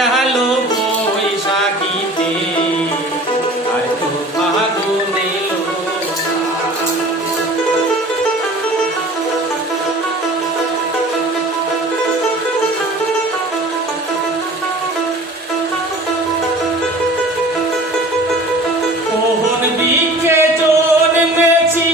গেল বৈশাখীতে। আর তো ফাগুনে কোহন বিকে জন্মেছি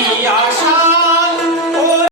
一二